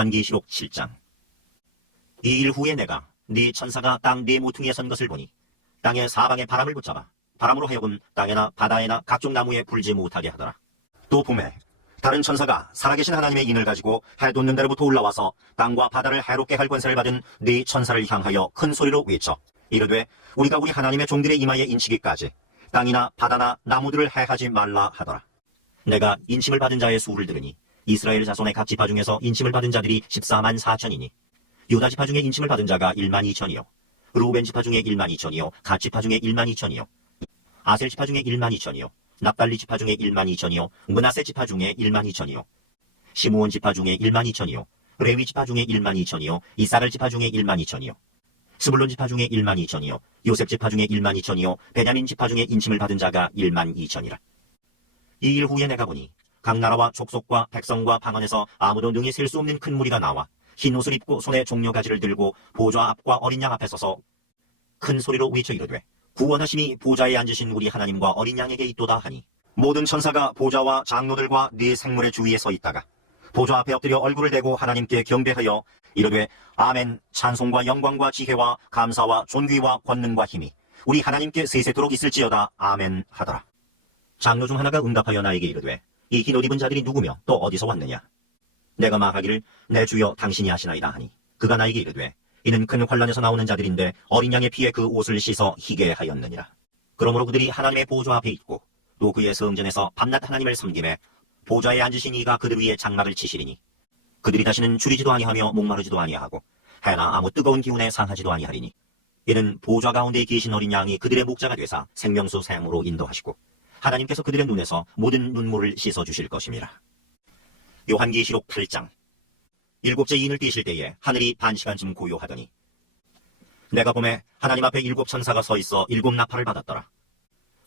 요한계시록 7장. 이 일 후에 내가 네 천사가 땅 네 모퉁이에 선 것을 보니 땅의 사방에 바람을 붙잡아 바람으로 하여금 땅에나 바다에나 각종 나무에 불지 못하게 하더라. 또 봄에 다른 천사가 살아계신 하나님의 인을 가지고 해 돋는 데로부터 올라와서 땅과 바다를 해롭게 할 권세를 받은 네 천사를 향하여 큰 소리로 외쳐 이르되 우리가 우리 하나님의 종들의 이마에 인치기까지 땅이나 바다나 나무들을 해하지 말라 하더라. 내가 인침을 받은 자의 수를 들으니 이스라엘 자손의 각 지파 중에서 인침을 받은 자들이 14만 4천이니 유다 지파 중에 인침을 받은 자가 1만 2천이요 루벤 지파 중에 1만 2천이요 갓 지파 중에 1만 2천이요 아셀 지파 중에 1만 2천이요 납달리 지파 중에 1만 2천이요 므낫세 지파 중에 1만 2천이요 시므온 지파 중에 1만 2천이요 레위 지파 중에 1만 2천이요 이사갈 지파 중에 1만 2천이요 스불론 지파 중에 1만 2천이요 요셉 지파 중에 1만 2천이요 베냐민 지파 중에 인침을 받은 자가 1만 2천이라. 이 일 후에 내가 보니 각 나라와 족속과 백성과 방언에서 아무도 능히 셀 수 없는 큰 무리가 나와 흰 옷을 입고 손에 종려가지를 들고 보좌 앞과 어린 양 앞에 서서 큰 소리로 외쳐 이르되 구원하심이 보좌에 앉으신 우리 하나님과 어린 양에게 있도다 하니 모든 천사가 보좌와 장로들과 네 생물의 주위에 서 있다가 보좌 앞에 엎드려 얼굴을 대고 하나님께 경배하여 이르되 아멘. 찬송과 영광과 지혜와 감사와 존귀와 권능과 힘이 우리 하나님께 세세토록 있을지어다. 아멘 하더라. 장로 중 하나가 응답하여 나에게 이르되 이 흰 옷 입은 자들이 누구며 또 어디서 왔느냐. 내가 말하기를 내 주여 당신이 아시나이다 하니 그가 나에게 이르되 이는 큰 환란에서 나오는 자들인데 어린 양의 피에 그 옷을 씻어 희게 하였느니라. 그러므로 그들이 하나님의 보좌 앞에 있고 또 그의 성전에서 밤낮 하나님을 섬김에 보좌에 앉으신 이가 그들 위에 장막을 치시리니 그들이 다시는 줄이지도 아니하며 목마르지도 아니하고 해나 아무 뜨거운 기운에 상하지도 아니하리니 이는 보좌 가운데 계신 어린 양이 그들의 목자가 되사 생명수 샘으로 인도하시고 하나님께서 그들의 눈에서 모든 눈물을 씻어주실 것임이라. 요한계시록 8장. 일곱째 인을 띄실 때에 하늘이 반시간쯤 고요하더니 내가 보매 하나님 앞에 7 천사가 서 있어 7 나팔을 받았더라.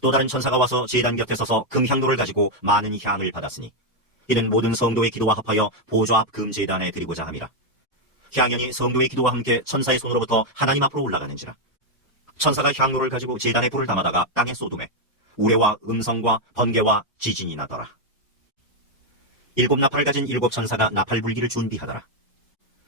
또 다른 천사가 와서 제단 곁에 서서 금향로를 가지고 많은 향을 받았으니 이는 모든 성도의 기도와 합하여 보좌 앞 금제단에 드리고자 함이라. 향연이 성도의 기도와 함께 천사의 손으로부터 하나님 앞으로 올라가는지라. 천사가 향로를 가지고 제단에 불을 담아다가 땅에 쏟음에 우레와 음성과 번개와 지진이 나더라. 7 나팔을 가진 7 천사가 나팔 불기를 준비하더라.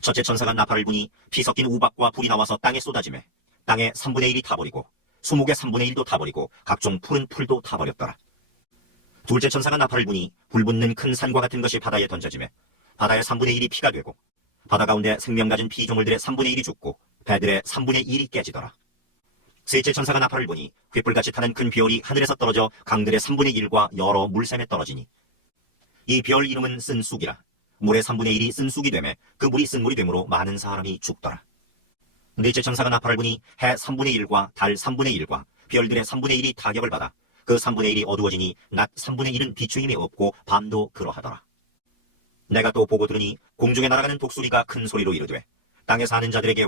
첫째 천사가 나팔을 부니 피 섞인 우박과 불이 나와서 땅에 쏟아지매 땅의 3분의 1이 타버리고 수목의 3분의 1도 타버리고 각종 푸른 풀도 타버렸더라. 둘째 천사가 나팔을 부니 불 붙는 큰 산과 같은 것이 바다에 던져지매 바다의 3분의 1이 피가 되고 바다 가운데 생명 가진 피조물들의 3분의 1이 죽고 배들의 3분의 1이 깨지더라. 셋째 천사가 나팔을 부니 횃불같이 타는 큰 별이 하늘에서 떨어져 강들의 3분의 1과 여러 물샘에 떨어지니 이 별 이름은 쓴 쑥이라. 물의 3분의 1이 쓴 쑥이 되매 그 물이 쓴 물이 되므로 많은 사람이 죽더라. 넷째 천사가 나팔을 부니 해 3분의 1과 달 3분의 1과 별들의 3분의 1이 타격을 받아 그 3분의 1이 어두워지니 낮 3분의 1은 비추임이 없고 밤도 그러하더라. 내가 또 보고 들으니 공중에 날아가는 독수리가 큰 소리로 이르되 땅에 사는 자들에게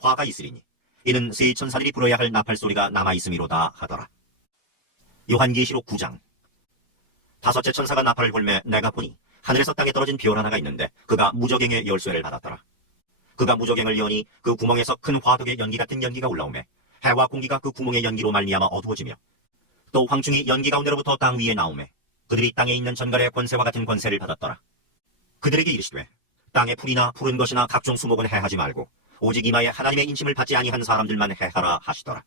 화가 있으리니 이는 세 천사들이 불어야 할 나팔 소리가 남아있음이로다 하더라. 요한계시록 9장. 다섯째 천사가 나팔을 불매 내가 보니 하늘에서 땅에 떨어진 별 하나가 있는데 그가 무저갱의 열쇠를 받았더라. 그가 무저갱을 여니 그 구멍에서 큰 화덕의 연기 같은 연기가 올라오매 해와 공기가 그 구멍의 연기로 말미암아 어두워지며 또 황충이 연기 가운데로부터 땅 위에 나오매 그들이 땅에 있는 전갈의 권세와 같은 권세를 받았더라. 그들에게 이르시되 땅의 풀이나 푸른 것이나 각종 수목은 해하지 말고 오직 이마에 하나님의 인침을 받지 아니한 사람들만 해하라 하시더라.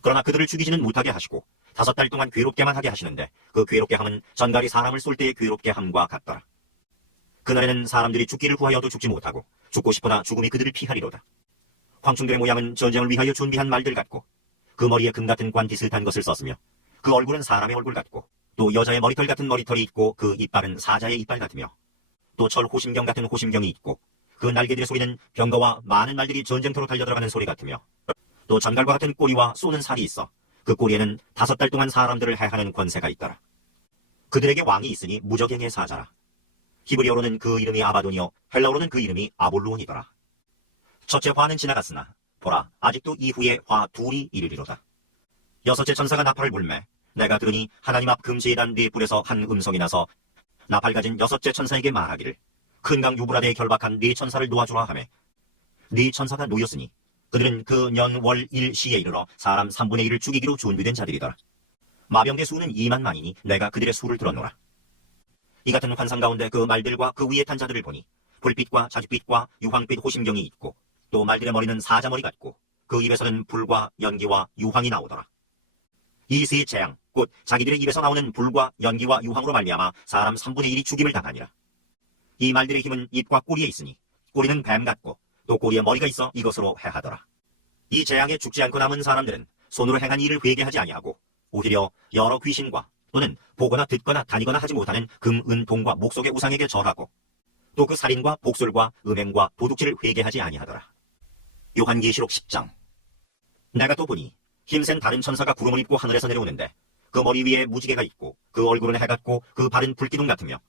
그러나 그들을 죽이지는 못하게 하시고 5달 동안 괴롭게만 하게 하시는데 그 괴롭게 함은 전갈이 사람을 쏠 때의 괴롭게 함과 같더라. 그날에는 사람들이 죽기를 구하여도 죽지 못하고 죽고 싶으나 죽음이 그들을 피하리로다. 황충들의 모양은 전쟁을 위하여 준비한 말들 같고 그 머리에 금 같은 관 비슷한 것을 썼으며 그 얼굴은 사람의 얼굴 같고 또 여자의 머리털 같은 머리털이 있고 그 이빨은 사자의 이빨 같으며 또 철 호심경 같은 호심경이 있고 그 날개들의 소리는 병거와 많은 말들이 전쟁터로 달려들어가는 소리 같으며 또 전갈과 같은 꼬리와 쏘는 살이 있어 그 꼬리에는 5달 동안 사람들을 해하는 권세가 있더라. 그들에게 왕이 있으니 무저갱의 사자라. 히브리어로는 그 이름이 아바돈이요 헬라어로는 그 이름이 아볼루온이더라. 첫째 화는 지나갔으나 보라 아직도 이후에 화 둘이 이르리로다. 여섯째 천사가 나팔을 불매 내가 들으니 하나님 앞 금제단 네 뿔에서 한 음성이 나서 나팔 가진 여섯째 천사에게 말하기를 큰 강 유브라데에 결박한 네 천사를 놓아주라 하매 네 천사가 놓였으니 그들은 그 년 월 일 시에 이르러 사람 3분의 1을 죽이기로 준비된 자들이더라. 마병대 수는 2만 만이니 내가 그들의 수를 들었노라. 이 같은 환상 가운데 그 말들과 그 위에 탄 자들을 보니 불빛과 자줏빛과 유황빛 호심경이 있고 또 말들의 머리는 사자머리 같고 그 입에서는 불과 연기와 유황이 나오더라. 이 세 재앙 곧 자기들의 입에서 나오는 불과 연기와 유황으로 말미암아 사람 3분의 1이 죽임을 당하니라. 이 말들의 힘은 입과 꼬리에 있으니 꼬리는 뱀 같고 또 꼬리에 머리가 있어 이것으로 해하더라. 이 재앙에 죽지 않고 남은 사람들은 손으로 행한 일을 회개하지 아니하고 오히려 여러 귀신과 또는 보거나 듣거나 다니거나 하지 못하는 금, 은, 동과 목속의 우상에게 절하고 또 그 살인과 복술과 음행과 도둑질을 회개하지 아니하더라. 요한계시록 10장. 내가 또 보니 힘센 다른 천사가 구름을 입고 하늘에서 내려오는데 그 머리 위에 무지개가 있고 그 얼굴은 해 같고 그 발은 불기둥 같으며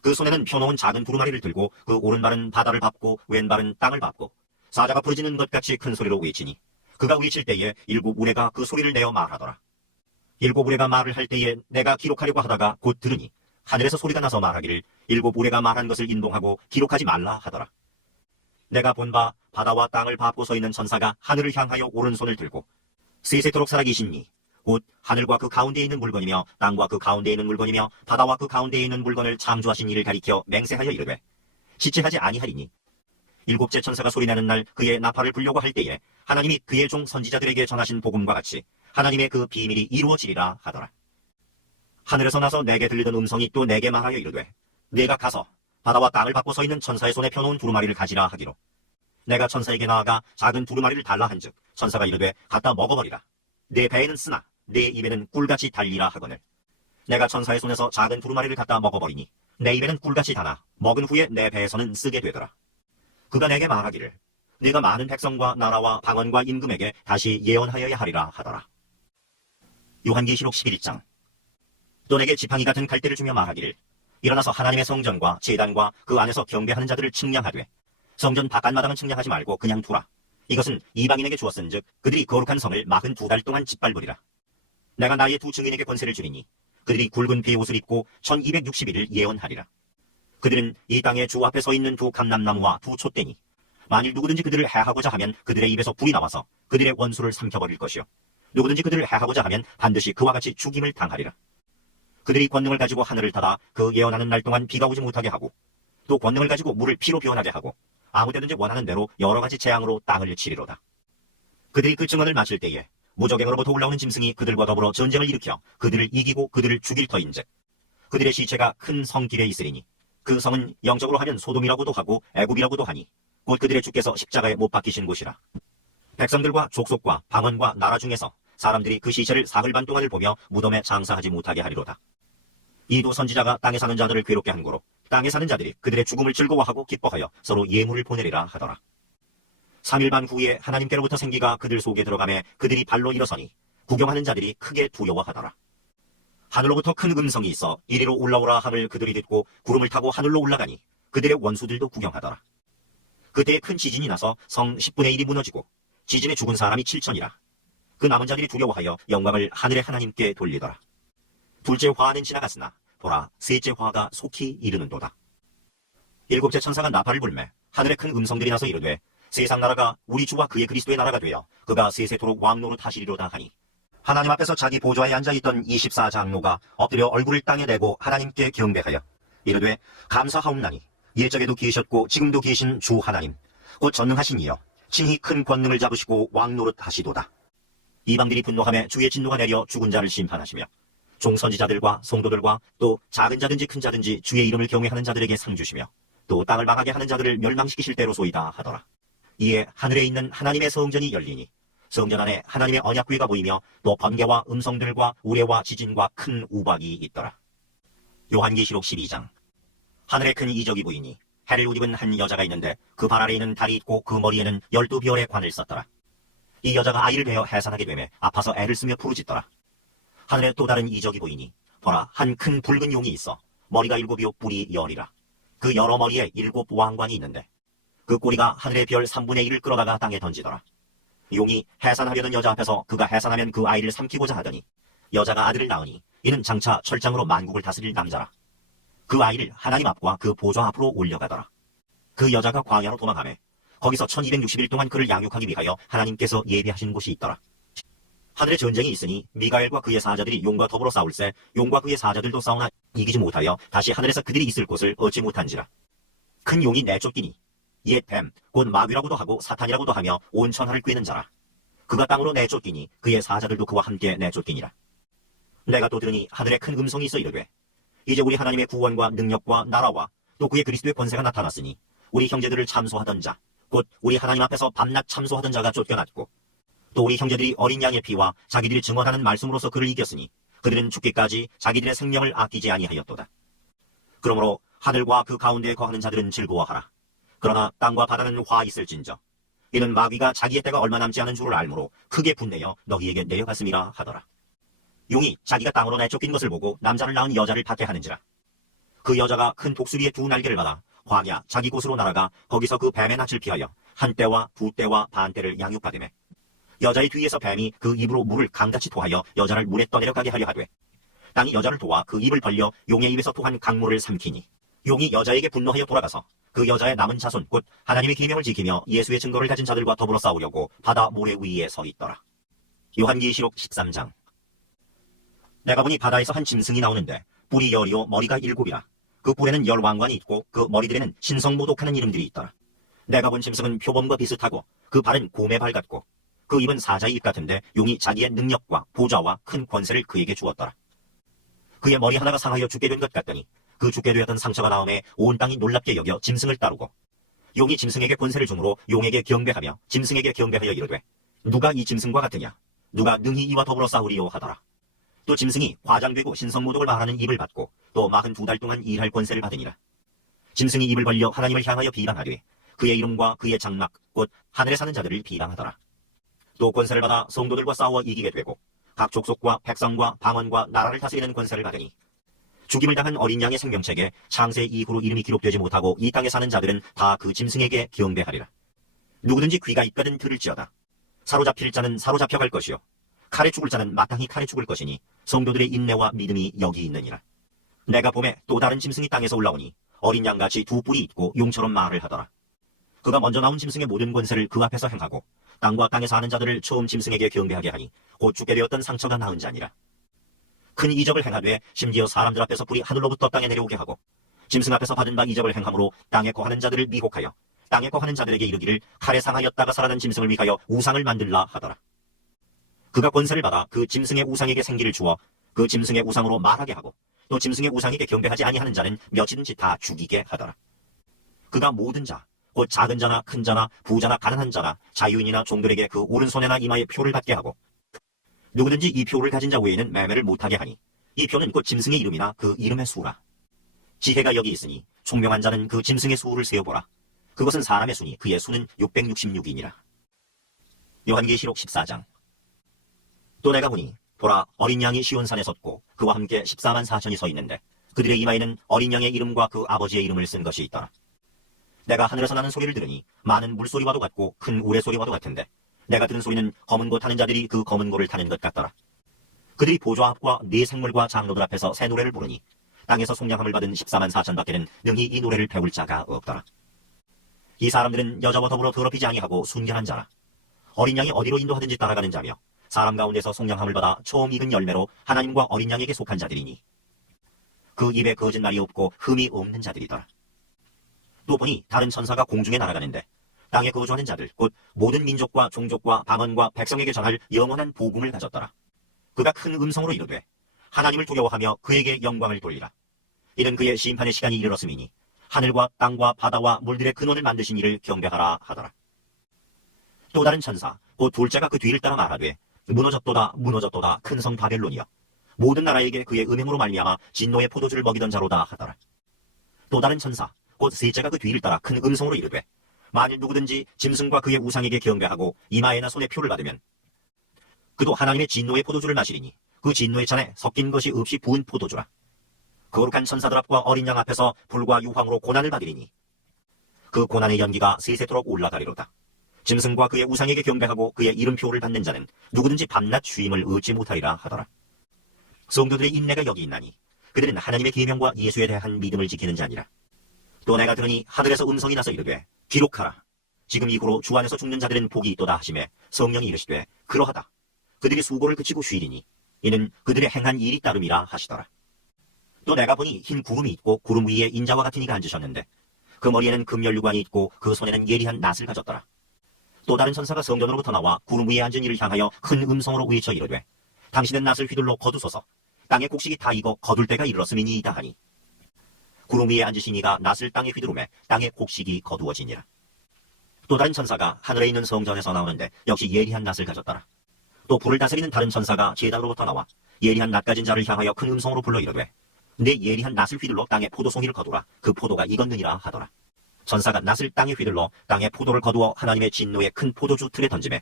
그 손에는 펴놓은 작은 두루마리를 들고 그 오른발은 바다를 밟고 왼발은 땅을 밟고 사자가 부르짖는 것 같이 큰 소리로 외치니 그가 외칠 때에 7 우레가 그 소리를 내어 말하더라. 7 우레가 말을 할 때에 내가 기록하려고 하다가 곧 들으니 하늘에서 소리가 나서 말하기를 7 우레가 말한 것을 인동하고 기록하지 말라 하더라. 내가 본 바 바다와 땅을 밟고 서 있는 천사가 하늘을 향하여 오른손을 들고 세세토록 살아계시니 곧 하늘과 그 가운데에 있는 물건이며 땅과 그 가운데에 있는 물건이며 바다와 그 가운데에 있는 물건을 창조하신 이를 가리켜 맹세하여 이르되 지체하지 아니하리니 7째 천사가 소리내는 날 그의 나팔을 불려고 할 때에 하나님이 그의 종 선지자들에게 전하신 복음과 같이 하나님의 그 비밀이 이루어지리라 하더라. 하늘에서 나서 내게 들리던 음성이 또 내게 말하여 이르되 네가 가서 바다와 땅을 밟고 서 있는 천사의 손에 펴놓은 두루마리를 가지라 하기로 내가 천사에게 나아가 작은 두루마리를 달라 한즉 천사가 이르되 갖다 먹어버리라. 내 배에는 쓰나 내 입에는 꿀같이 달리라 하거늘 내가 천사의 손에서 작은 두루마리를 갖다 먹어버리니 내 입에는 꿀같이 다나 먹은 후에 내 배에서는 쓰게 되더라. 그가 내게 말하기를 네가 많은 백성과 나라와 방언과 임금에게 다시 예언하여야 하리라 하더라. 요한계시록 11장. 또 내게 지팡이 같은 갈대를 주며 말하기를 일어나서 하나님의 성전과 제단과 그 안에서 경배하는 자들을 측량하되 성전 바깥마당은 측량하지 말고 그냥 두라. 이것은 이방인에게 주었은즉 그들이 거룩한 성을 42달 동안 짓밟으리라. 내가 나의 2 증인에게 권세를 주리니 그들이 굵은 베옷을 입고 1260일을 예언하리라. 그들은 이 땅에 주 앞에 서 있는 2 감람나무와 2 촛대니 만일 누구든지 그들을 해하고자 하면 그들의 입에서 불이 나와서 그들의 원수를 삼켜버릴 것이요 누구든지 그들을 해하고자 하면 반드시 그와 같이 죽임을 당하리라. 그들이 권능을 가지고 하늘을 닫아 그 예언하는 날 동안 비가 오지 못하게 하고 또 권능을 가지고 물을 피로 변하게 하고 아무 때든지 원하는 대로 여러 가지 재앙으로 땅을 치리로다. 그들이 그 증언을 마칠 때에 무적행으로부터 올라오는 짐승이 그들과 더불어 전쟁을 일으켜 그들을 이기고 그들을 죽일 터인즉 그들의 시체가 큰 성길에 있으리니 그 성은 영적으로 하면 소돔이라고도 하고 애굽이라고도 하니 곧 그들의 주께서 십자가에 못 박히신 곳이라. 백성들과 족속과 방언과 나라 중에서 사람들이 그 시체를 사흘 반 동안을 보며 무덤에 장사하지 못하게 하리로다. 이 2 선지자가 땅에 사는 자들을 괴롭게 한 고로 땅에 사는 자들이 그들의 죽음을 즐거워하고 기뻐하여 서로 예물을 보내리라 하더라. 3일 반 후에 하나님께로부터 생기가 그들 속에 들어가매 그들이 발로 일어서니 구경하는 자들이 크게 두려워하더라. 하늘로부터 큰 음성이 있어 이리로 올라오라 함을 그들이 듣고 구름을 타고 하늘로 올라가니 그들의 원수들도 구경하더라. 그때에 큰 지진이 나서 성 10분의 1이 무너지고 지진에 죽은 사람이 7천이라. 그 남은 자들이 두려워하여 영광을 하늘의 하나님께 돌리더라. 2째 화는 지나갔으나 보라 3째 화가 속히 이르는도다. 7째 천사가 나팔을 불매 하늘에 큰 음성들이 나서 이르되 세상 나라가 우리 주와 그의 그리스도의 나라가 되어 그가 세세토록 왕노릇 하시리로다 하니 하나님 앞에서 자기 보좌에 앉아있던 24장로가 엎드려 얼굴을 땅에 대고 하나님께 경배하여 이르되 감사하옵나니 옛적에도 계셨고 지금도 계신 주 하나님 곧 전능하신 이여 친히 큰 권능을 잡으시고 왕노릇 하시도다. 이방들이 분노하며 주의 진노가 내려 죽은 자를 심판하시며 종선지자들과 성도들과 또 작은 자든지 큰 자든지 주의 이름을 경외하는 자들에게 상 주시며 또 땅을 망하게 하는 자들을 멸망시키실 때로소이다 하더라. 이에 하늘에 있는 하나님의 성전이 열리니 성전 안에 하나님의 언약궤가 보이며 또 번개와 음성들과 우레와 지진과 큰 우박이 있더라. 요한계시록 12장. 하늘에 큰 이적이 보이니 해를 옷 입은 한 여자가 있는데 그 발 아래에 있는 달이 있고 그 머리에는 12별의 관을 썼더라. 이 여자가 아이를 베어 해산하게 되매 아파서 애를 쓰며 부르짖더라. 하늘에 또 다른 이적이 보이니 보라 한 큰 붉은 용이 있어 머리가 7이요 뿔이 10이라. 그 여러 머리에 7 왕관이 있는데 그 꼬리가 하늘의 별 3분의 1을 끌어다가 땅에 던지더라. 용이 해산하려는 여자 앞에서 그가 해산하면 그 아이를 삼키고자 하더니 여자가 아들을 낳으니 이는 장차 철장으로 만국을 다스릴 남자라. 그 아이를 하나님 앞과 그 보좌 앞으로 올려가더라. 그 여자가 광야로 도망하매 거기서 1260일 동안 그를 양육하기 위하여 하나님께서 예비하신 곳이 있더라. 하늘에 전쟁이 있으니 미가엘과 그의 사자들이 용과 더불어 싸울세 용과 그의 사자들도 싸우나 이기지 못하여 다시 하늘에서 그들이 있을 곳을 얻지 못한지라. 큰 용이 내쫓기니 옛 뱀 곧 마귀라고도 하고 사탄이라고도 하며 온 천하를 꿰는 자라. 그가 땅으로 내쫓기니 그의 사자들도 그와 함께 내쫓기니라. 내가 또 들으니 하늘에 큰 음성이 있어 이르되 이제 우리 하나님의 구원과 능력과 나라와 또 그의 그리스도의 권세가 나타났으니 우리 형제들을 참소하던 자 곧 우리 하나님 앞에서 밤낮 참소하던 자가 쫓겨났고 또 우리 형제들이 어린 양의 피와 자기들이 증언하는 말씀으로서 그를 이겼으니 그들은 죽기까지 자기들의 생명을 아끼지 아니하였도다. 그러므로 하늘과 그 가운데에 거하는 자들은 즐거워하라. 그러나 땅과 바다는 화 있을진저 이는 마귀가 자기의 때가 얼마 남지 않은 줄을 알므로 크게 분내어 너희에게 내려갔음이라 하더라. 용이 자기가 땅으로 내쫓긴 것을 보고 남자를 낳은 여자를 받게 하는지라. 그 여자가 큰 독수리의 두 날개를 받아 광야 자기 곳으로 날아가 거기서 그 뱀의 낯을 피하여 한 때와 두 때와 반 때를 양육받으매 여자의 뒤에서 뱀이 그 입으로 물을 강같이 토하여 여자를 물에 떠내려가게 하려 하되 땅이 여자를 도와 그 입을 벌려 용의 입에서 토한 강물을 삼키니 용이 여자에게 분노하여 돌아가서 그 여자의 남은 자손 곧 하나님의 계명을 지키며 예수의 증거를 가진 자들과 더불어 싸우려고 바다 모래 위에 서 있더라. 요한계시록 13장. 내가 보니 바다에서 한 짐승이 나오는데 뿔이 열이요 머리가 7이라. 그 뿔에는 10왕관이 있고 그 머리들에는 신성모독하는 이름들이 있더라. 내가 본 짐승은 표범과 비슷하고 그 발은 곰의 발 같고 그 입은 사자의 입 같은데 용이 자기의 능력과 보좌와 큰 권세를 그에게 주었더라. 그의 머리 하나가 상하여 죽게 된 것 같더니 그 죽게 되었던 상처가 나음에 온 땅이 놀랍게 여겨 짐승을 따르고 용이 짐승에게 권세를 주므로 용에게 경배하며 짐승에게 경배하여 이르되 누가 이 짐승과 같으냐 누가 능히 이와 더불어 싸우리요 하더라. 또 짐승이 과장되고 신성모독을 말하는 입을 받고 또 42달 동안 일할 권세를 받으니라. 짐승이 입을 벌려 하나님을 향하여 비방하되 그의 이름과 그의 장막 곧 하늘에 사는 자들을 비방하더라. 또 권세를 받아 성도들과 싸워 이기게 되고 각 족속과 백성과 방언과 나라를 다스리는 권세를 받으니 죽임을 당한 어린 양의 생명책에 창세 이후로 이름이 기록되지 못하고 이 땅에 사는 자들은 다 그 짐승에게 경배하리라. 누구든지 귀가 있거든 들을지어다. 사로잡힐 자는 사로잡혀갈 것이요 칼에 죽을 자는 마땅히 칼에 죽을 것이니 성도들의 인내와 믿음이 여기 있느니라. 내가 봄에 또 다른 짐승이 땅에서 올라오니 어린 양같이 두 뿔이 있고 용처럼 말을 하더라. 그가 먼저 나온 짐승의 모든 권세를 그 앞에서 행하고 땅과 땅에 사는 자들을 처음 짐승에게 경배하게 하니 곧 죽게 되었던 상처가 나은 자니라. 큰 이적을 행하되 심지어 사람들 앞에서 불이 하늘로부터 땅에 내려오게 하고 짐승 앞에서 받은 바 이적을 행함으로 땅에 거하는 자들을 미혹하여 땅에 거하는 자들에게 이르기를 칼에 상하였다가 살아난 짐승을 위하여 우상을 만들라 하더라. 그가 권세를 받아 그 짐승의 우상에게 생기를 주어 그 짐승의 우상으로 말하게 하고 또 짐승의 우상에게 경배하지 아니하는 자는 몇이든지 다 죽이게 하더라. 그가 모든 자 곧 작은 자나 큰 자나 부자나 가난한 자나 자유인이나 종들에게 그 오른손에나 이마에 표를 받게 하고 누구든지 이 표를 가진 자 외에는 매매를 못하게 하니 이 표는 곧 짐승의 이름이나 그 이름의 수라. 지혜가 여기 있으니 총명한 자는 그 짐승의 수를 세어보라. 그것은 사람의 수니 그의 수는 666이니라. 요한계시록 14장. 또 내가 보니 보라 어린 양이 시온산에 섰고 그와 함께 14만 4천이 서 있는데 그들의 이마에는 어린 양의 이름과 그 아버지의 이름을 쓴 것이 있더라. 내가 하늘에서 나는 소리를 들으니 많은 물소리와도 같고 큰 우레소리와도 같은데 내가 들은 소리는 검은 고 타는 자들이 그 검은 고를 타는 것 같더라. 그들이 보좌 앞과 네 생물과 장로들 앞에서 새 노래를 부르니 땅에서 속량함을 받은 14만 4천 밖에는 능히 이 노래를 배울 자가 없더라. 이 사람들은 여자와 더불어 더럽히지 아니하고 순결한 자라. 어린 양이 어디로 인도하든지 따라가는 자며 사람 가운데서 속량함을 받아 처음 익은 열매로 하나님과 어린 양에게 속한 자들이니 그 입에 거짓말이 없고 흠이 없는 자들이더라. 또 보니 다른 천사가 공중에 날아가는데 땅에 거주하는 자들 곧 모든 민족과 종족과 방언과 백성에게 전할 영원한 복음을 가졌더라. 그가 큰 음성으로 이르되 하나님을 두려워하며 그에게 영광을 돌리라. 이는 그의 심판의 시간이 이르렀음이니 하늘과 땅과 바다와 물들의 근원을 만드신 이를 경배하라 하더라. 또 다른 천사 곧 둘째가 그 뒤를 따라 말하되 무너졌도다 무너졌도다 큰 성 바벨론이여 모든 나라에게 그의 음행으로 말미암아 진노의 포도주를 먹이던 자로다 하더라. 또 다른 천사 곧 셋째가 그 뒤를 따라 큰 음성으로 이르되 만일 누구든지 짐승과 그의 우상에게 경배하고 이마에나 손에 표를 받으면 그도 하나님의 진노의 포도주를 마시리니 그 진노의 잔에 섞인 것이 없이 부은 포도주라. 거룩한 천사들 앞과 어린 양 앞에서 불과 유황으로 고난을 받으리니 그 고난의 연기가 세세토록 올라가리로다. 짐승과 그의 우상에게 경배하고 그의 이름표를 받는 자는 누구든지 밤낮 쉼을 얻지 못하리라 하더라. 성도들의 인내가 여기 있나니 그들은 하나님의 계명과 예수에 대한 믿음을 지키는 자니라. 또 내가 들으니 하늘에서 음성이 나서 이르되 기록하라. 지금 이후로 주 안에서 죽는 자들은 복이 있도다 하시매 성령이 이르시되 그러하다. 그들이 수고를 그치고 쉬리니 이는 그들의 행한 일이 따름이라 하시더라. 또 내가 보니 흰 구름이 있고 구름 위에 인자와 같은 이가 앉으셨는데 그 머리에는 금연류관이 있고 그 손에는 예리한 낫을 가졌더라. 또 다른 천사가 성전으로부터 나와 구름 위에 앉은 이를 향하여 큰 음성으로 외쳐 이르되 당신은 낫을 휘둘러 거두소서. 땅의 곡식이 다 익어 거둘 때가 이르렀음이니이다 하니 구름 위에 앉으신 이가 낫을 땅에 휘두르매 땅의 곡식이 거두어지니라. 또 다른 천사가 하늘에 있는 성전에서 나오는데 역시 예리한 낫을 가졌더라. 또 불을 다스리는 다른 천사가 제단으로부터 나와 예리한 낫 가진 자를 향하여 큰 음성으로 불러 이르되 내 예리한 낫을 휘둘러 땅에 포도송이를 거두라. 그 포도가 익었느니라 하더라. 천사가 낫을 땅에 휘둘러 땅에 포도를 거두어 하나님의 진노의 큰 포도주 틀에 던지매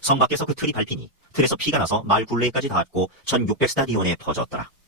성 밖에서 그 틀이 밟히니 틀에서 피가 나서 말 굴레까지 닿았고 1600스타디온에 터졌더라.